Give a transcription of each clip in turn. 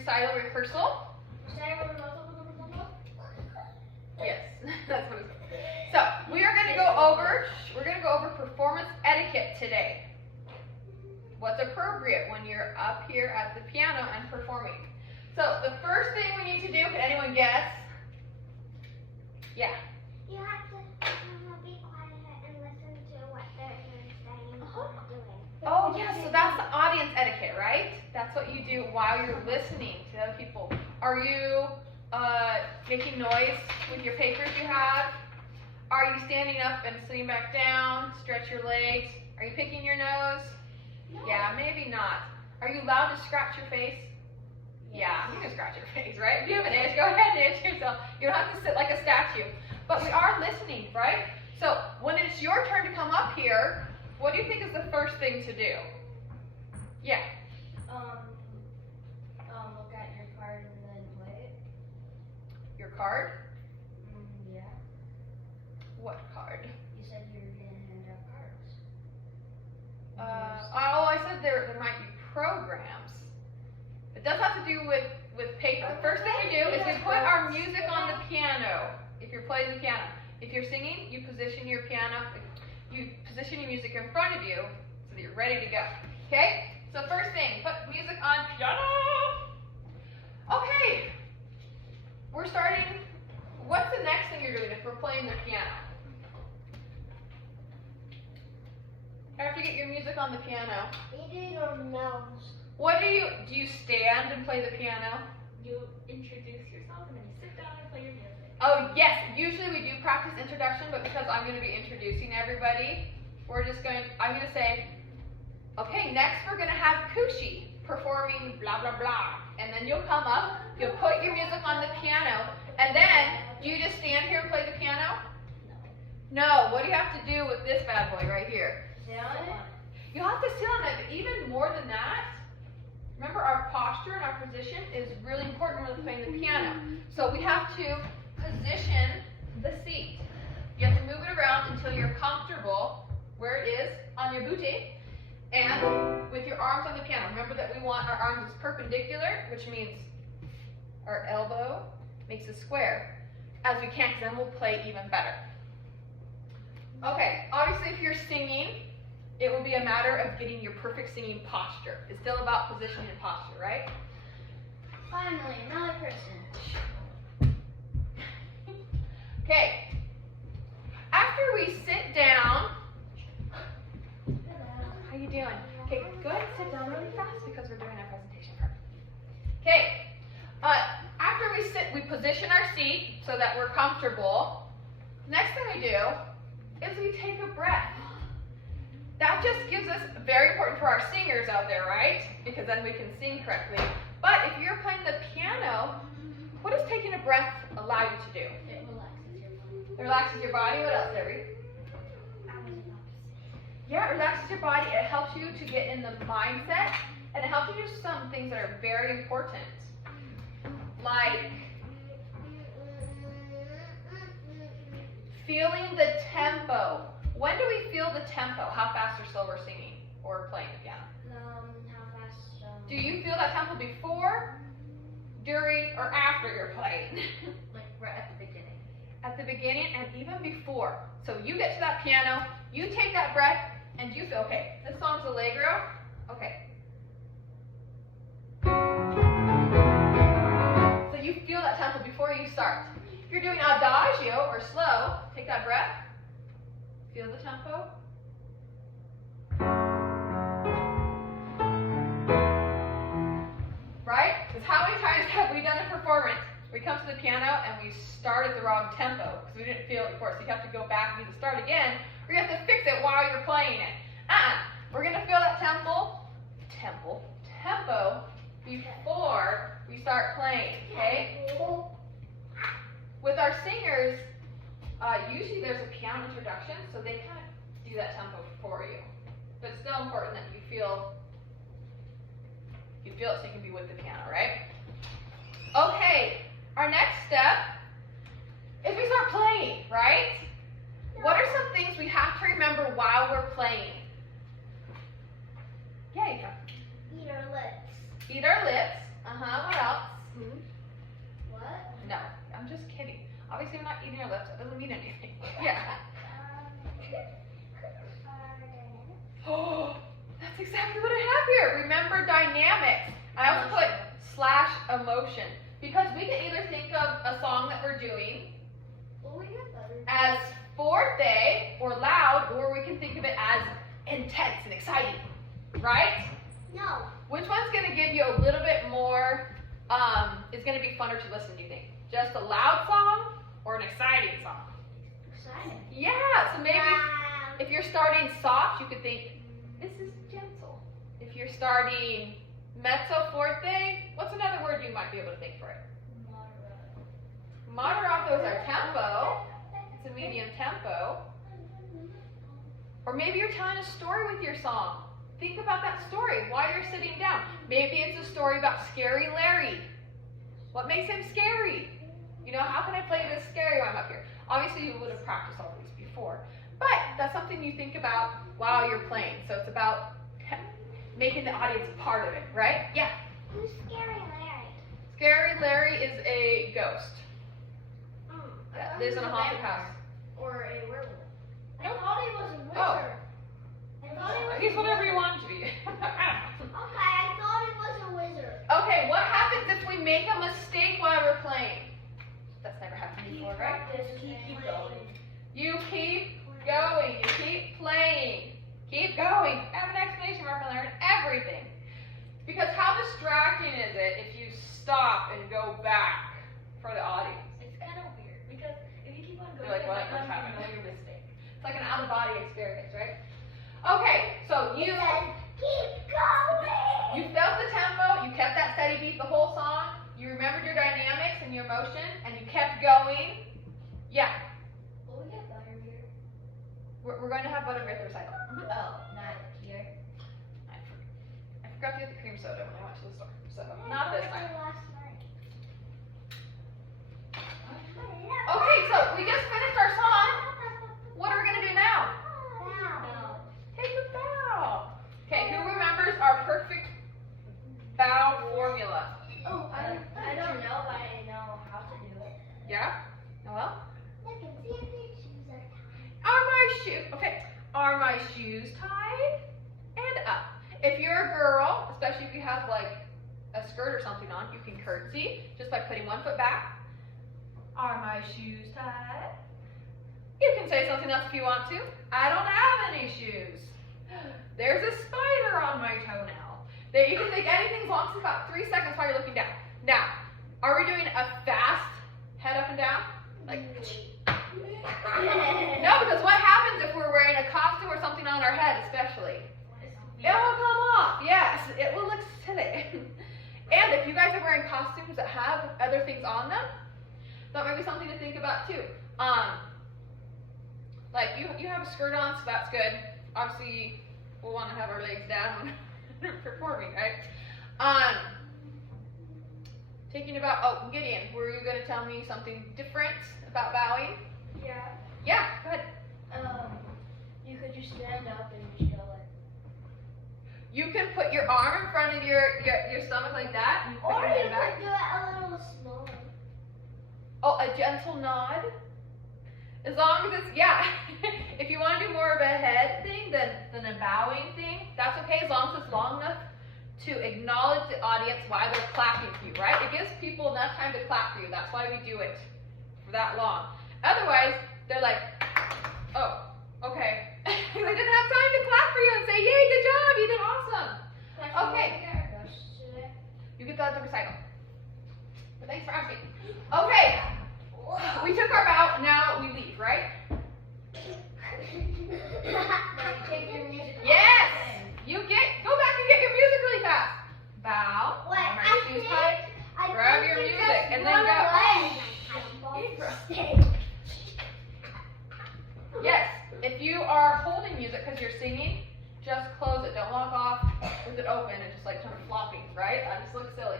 recital rehearsal. Yes, that's what it's called. So we are going to go over performance etiquette today. What's appropriate when you're up here at the piano and performing? So the first thing we need to do, can anyone guess? Yeah. You have to be quiet and listen to what they're saying and doing. Oh yeah, so that's the audience etiquette, right? That's what you do while you're listening to other people. Are you making noise with your papers you have? Are you standing up and sitting back down? Stretch your legs. Are you picking your nose? No. Yeah, maybe not. Are you allowed to scratch your face? Yeah, you can scratch your face, right? If you have an itch, go ahead and itch yourself. You don't have to sit like a statue. But we are listening, right? So when it's your turn to come up here, what do you think is the first thing to do? Yeah. Look at your card and then play it. Your card? Yeah. What card? You said you were going to hand out cards. I said there might be programs. It does have to do with paper. The first thing we do is we put our music on the piano. If you're playing the piano. If you're singing, you position your music in front of you so that you're ready to go. Okay? So first thing, put music on piano. Okay. We're starting. What's the next thing you're doing if we're playing the piano? After you get your music on the piano, Eat it or no? what do you stand and play the piano? You introduce yourself and then you sit down and play your music. Oh yes, usually we do practice introduction, but because I'm going to be introducing everybody, I'm going to say, okay, next we're going to have Kushi performing blah blah blah. And then you'll come up, you'll put your music on the piano, and then, do you just stand here and play the piano? No, what do you have to do with this bad boy right here? Sit on it? You have to sit on it, but even more than that, remember our posture and our position is really important when we're playing the piano. So we have to position the seat. You have to move it around until you're comfortable where it is on your booty and with your arms on the piano. Remember that we want our arms as perpendicular, which means our elbow makes a square as we can, because then we'll play even better. Okay, obviously if you're singing, it will be a matter of getting your perfect singing posture. It's still about position and posture, right? Finally, another person. Okay. After we sit down, how you doing? Okay, go ahead and sit down really fast because we're doing our presentation part. Okay. After we sit, we position our seat so that we're comfortable. Next thing we do is we take a breath. That just gives us, very important for our singers out there, right? Because then we can sing correctly. But if you're playing the piano, what does taking a breath allow you to do? It relaxes your body. It relaxes your body. What else, Debbie? Yeah, it relaxes your body. It helps you to get in the mindset, and it helps you do some things that are very important. Like feeling the tempo. When do we feel the tempo? How fast or slow we're singing or playing the piano? How fast? Do you feel that tempo before, during, or after you're playing? Like right at the beginning. At the beginning and even before. So you get to that piano, you take that breath, and you feel, okay, this song's Allegro. Okay. So you feel that tempo before you start. If you're doing adagio or slow, take that breath. Feel the tempo. Right? Because how many times have we done a performance? We come to the piano and we start at the wrong tempo because we didn't feel it before. So you have to go back and either start again, or you have to fix it while you're playing it. We're going to feel that tempo before we start playing, okay? With our singers, usually there's a piano introduction, so they kind of do that tempo for you. But it's still important that you feel it so you can be with the piano, right? Okay, our next step is we start playing, right? What are some things we have to remember while we're playing? Yeah, you can. Eat our lips. Eat our lips. What else? exactly what I have here. Remember dynamics. I also put / emotion because we can either think of a song that we're doing as fuerte or loud, or we can think of it as intense and exciting, right? No. Which one's going to give you a little bit more, is going to be funner to listen, do you think? Just a loud song or an exciting song? Exciting. Yeah, so maybe if you're starting soft, you could think, this is gentle. If you're starting mezzo forte, what's another word you might be able to think for it? Moderato is our tempo. It's a medium tempo. Or maybe you're telling a story with your song. Think about that story while you're sitting down. Maybe it's a story about Scary Larry. What makes him scary? You know, how can I play this scary when I'm up here? Obviously, you would have practiced all these before. But that's something you think about while you're playing. So it's about making the audience part of it, right? Yeah. Who's Scary Larry? Scary Larry is a ghost that lives in a haunted house. Or a werewolf. I thought he was a wizard. Oh. I thought he was He's whatever you want him to be. Okay, I thought he was a wizard. Okay, what happens if we make a mistake while we're playing? That's never happened before, right? Keep going. You keep going. You keep playing. Keep going. Have an exclamation mark and learn everything. Because how distracting is it if you stop and go back for the audience? It's kind of weird because if you keep on going, They're like, what you might not happened? even know your mistake. It's like an out-of-body experience, right? Okay, so you Keep going. you felt the tempo, you kept that steady beat the whole song, you remembered your dynamics and your motion, and you kept going. Yeah, Well, we got butter here. we're going to have buttermilk recital. Mhm. Oh, not here. I forgot to get the cream soda when I went to the store, so not this time. Last night. Okay, so we just finished our song. What are we going to do now? Wow. Take a bow. Okay, who remembers our perfect bow formula? Oh, I don't know, but I know how to do it. Yeah? Noel? Look and see if your shoes are tied. Are my shoes, okay, are my shoes tied? And up. If you're a girl, especially if you have like a skirt or something on, you can curtsy just by putting one foot back. Are my shoes tied? You can say something else if you want to. I don't have any shoes. There's a spider on my toenail. There, you can think anything as long as it's about 3 seconds while you're looking down. Now, are we doing a fast head up and down? Like, no, because what happens if we're wearing a costume or something on our head, especially? It will come off. Yes, it will look silly. And if you guys are wearing costumes that have other things on them, that might be something to think about too. Like you have a skirt on, so that's good. Obviously, we'll want to have our legs down when we're performing, right? Thinking about, Gideon, were you going to tell me something different about bowing? Yeah. Yeah, go ahead. You could just stand up and just go like. You can put your arm in front of your stomach like that. And put Or your you head back. could do it a little smaller. Oh, a gentle nod. As long as it's, yeah. If you want to do more of a head thing than a bowing thing, that's okay, as long as it's long enough to acknowledge the audience while they're clapping for you, right? It gives people enough time to clap for you. That's why we do it for that long. Otherwise, they're like, oh, okay. They didn't have time to clap for you and say, yay, good job, you did awesome. Okay. You get that at the recital. But thanks for asking. Okay. We took our bow, now we leave, right? Take your music. Yes! Go back and get your music really fast. Bow. Wait, arm I shoes think- tight. I Grab think your you music just and then run go. away. Yes, if you are holding music because you're singing, just close it. Don't walk off with it open and just like turn flopping, right? That just looks silly.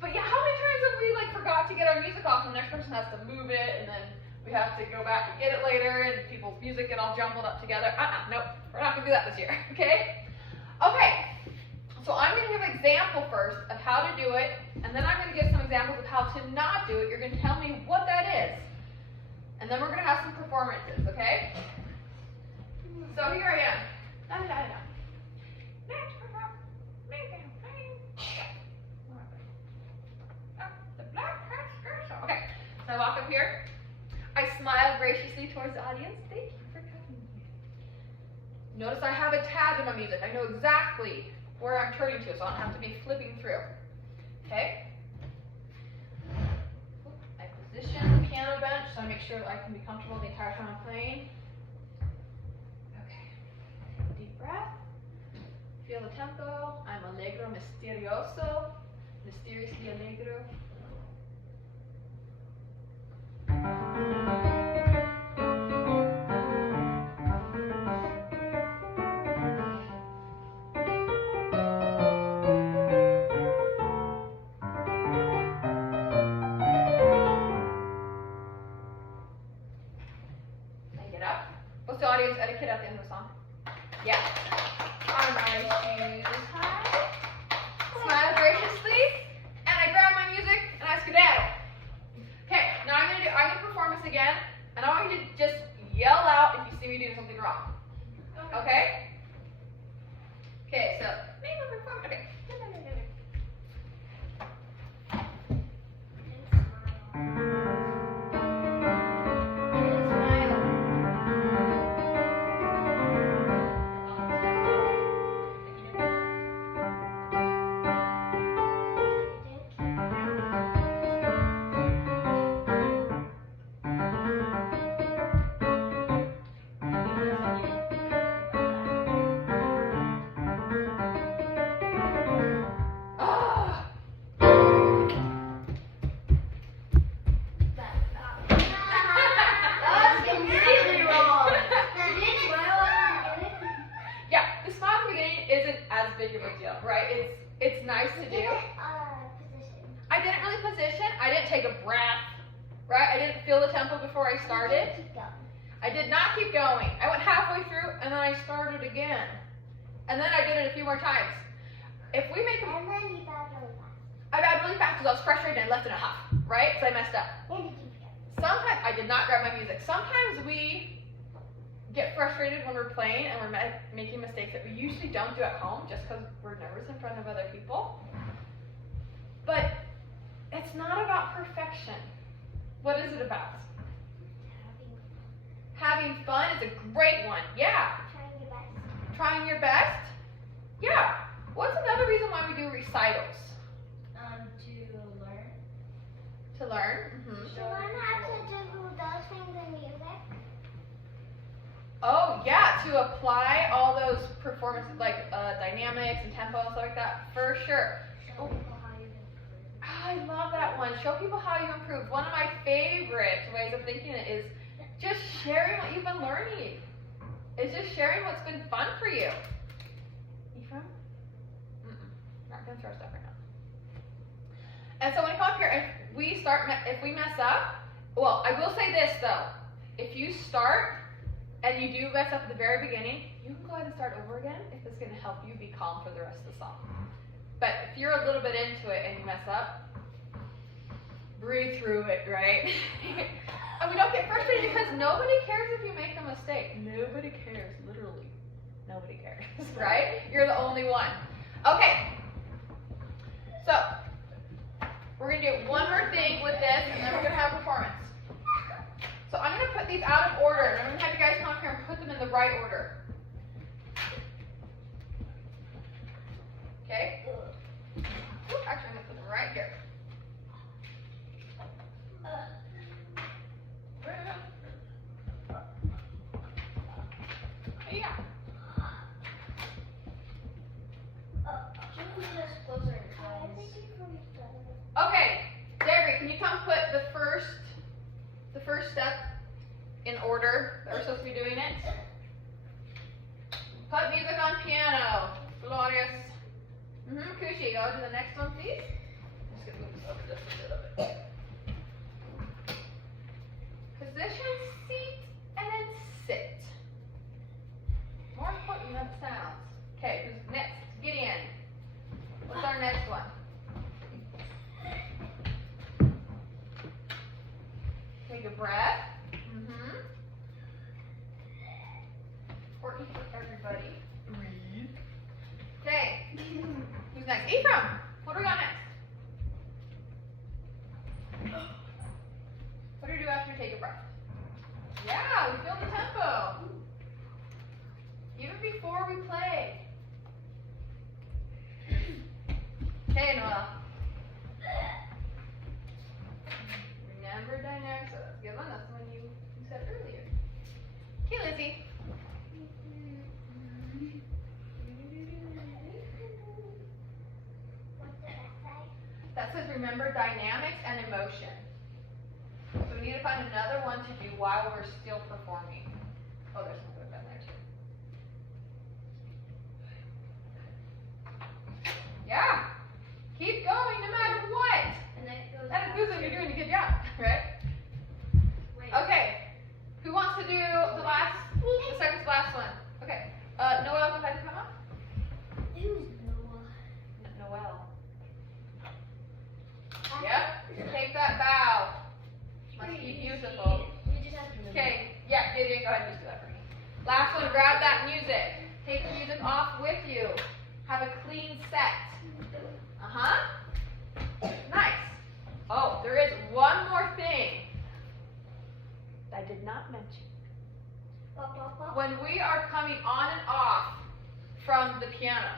But yeah, how many times have we like forgot to get our music off and the next person has to move it and then we have to go back and get it later and people's music get all jumbled up together? Nope, we're not gonna do that this year, okay? Okay, so I'm gonna give an example first of how to do it, and then I'm gonna give some examples of how to not do it. You're gonna tell me what that is. And then we're gonna have some performances, okay? So here I am. Da, da, da, da. Next towards the audience. Thank you for coming. Notice I have a tab in my music. I know exactly where I'm turning to, so I don't have to be flipping through. Okay? I position the piano bench so I make sure that I can be comfortable the entire time I'm playing. Okay. Deep breath. Feel the tempo. I'm allegro misterioso. Mysteriously allegro. Take it up. What's the audience etiquette at the end of the song? Yeah. On my shoes high. Smile graciously. And I grab my music and I skedaddle. Okay, now I'm gonna perform this again, and I want you to just yell out if you see me doing something wrong. Okay? Okay, so maybe we'll perform. Okay. Ah. That's completely wrong. Yeah, the smile at the beginning isn't as big of a deal, right? It's nice to do. Position. I didn't really position. I didn't take a breath, right? I didn't feel the tempo before I started. Keep going. I did not keep going. I went halfway through and then I started again. And then I did it a few more times. If we make a And then you got really fast. I got really fast because I was frustrated and left in a huff, right? So I messed up. And you keep going. Sometimes I did not grab my music. Sometimes we get frustrated when we're playing and we're making mistakes that we usually don't do at home just because we're nervous in front of other people. But it's not about perfection. What is it about? Having fun is a great one. Yeah. Trying your best. Trying your best. Yeah. What's another reason why we do recitals? To learn. To learn. To learn how to do those things in music. Oh yeah, to apply all those performances like dynamics and tempo and stuff like that, for sure. Show people how you improve. I love that one. Show people how you improve. One of my favorite ways of thinking it is just sharing what you've been learning. It's just sharing what's been fun for you. Ephraim? Not gonna throw stuff right now. And so when you come up here, if we mess up, well, I will say this though. If you start and you do mess up at the very beginning, you can go ahead and start over again if it's gonna help you be calm for the rest of the song. But if you're a little bit into it and you mess up, breathe through it, right? And we don't get frustrated because nobody cares if you make a mistake. Nobody cares, literally. Nobody cares, right? You're the only one. Okay. So, we're going to do one more thing with this, and then we're going to have performance. So I'm going to put these out of order, and I'm going to have you guys come up here and put them in the right order. Okay? Ooh, actually, I'm going to put them right here. Yeah. Okay, Debbie, can you come put the first step in order that we're supposed to be doing it? Put music on piano. Glorious. Kushi, go to the next one, please. I'm just gonna move this over just a little bit. Position, seat, and then sit. More important than it sounds. Okay, who's next? Gideon. What's our next one? Take a breath. Important for everybody. Breathe. Okay. Who's next? Ephraim. What do we got next? What do you do after you take a breath? Yeah, before we play. Okay, Noel. Remember dynamics. So that's a good one. That's the one you said earlier. Okay, Lizzie. What did I say? That says remember dynamics and emotion. So we need to find another one to do while we're still performing. Oh, there's another one there too. Yeah. Keep going no matter what. And then it goes. That includes when you're doing a good job, right? Wait. Okay. Who wants to do the second to last one? Okay. Noel, go ahead and come up. Who's Noah? Noel. Yep. Take that bow. Must be beautiful. You just have to remember. Okay. Yeah, Gideon, go ahead and just do that for me. Last one, grab that music. Take the music off with you. Have a clean set. Uh-huh. Nice. Oh, there is one more thing that I did not mention. When we are coming on and off from the piano,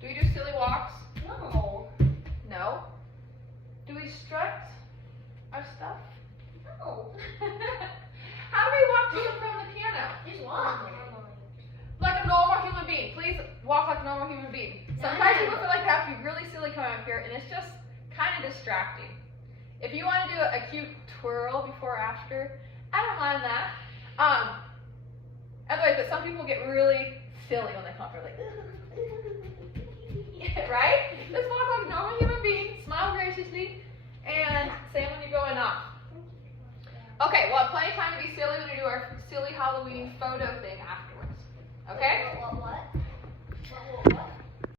do we do silly walks? No. No. Do we strut our stuff? No. How do we walk to and from the piano? Just walk. Like a normal human being. Please walk like a normal human being. Sometimes people feel like they have to be really silly coming up here, and it's just kind of distracting. If you want to do a cute twirl before or after, I don't mind that. Otherwise, but some people get really silly when they come up here, like, right? Just walk like a normal human being, smile graciously, and same when you're going off. Okay, we'll have plenty of time to be silly when we do our silly Halloween photo thing afterwards. Okay? What?